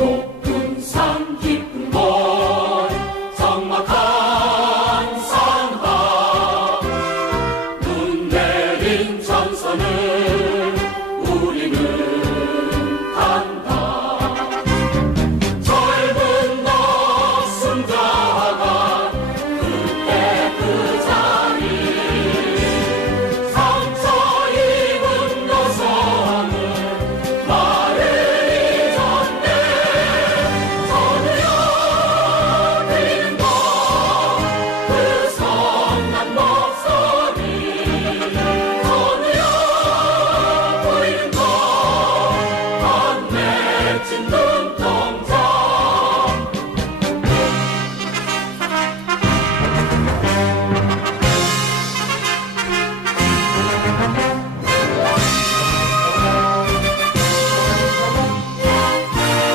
높은 산 깊은 곳 성막한 산하. 눈 내린 전선을 to know.